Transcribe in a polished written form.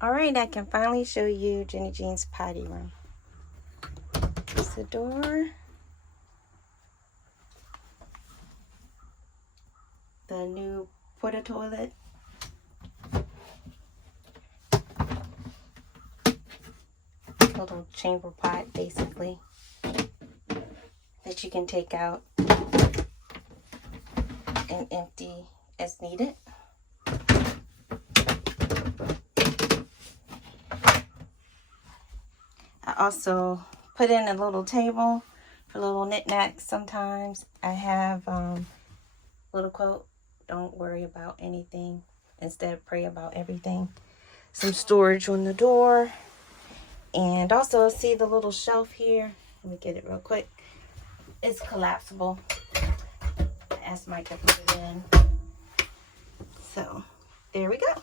All right, I can finally show you Jenny Jean's potty room. Here's the door. The new Potty toilet. Little chamber pot, basically, that you can take out and empty as needed. I also put in a little table for little knickknacks sometimes. I have a little quote, don't worry about anything, instead pray about everything. Some storage on the door. And also, see the little shelf here? Let me get it real quick. It's collapsible. I asked Mike to put it in. So, there we go.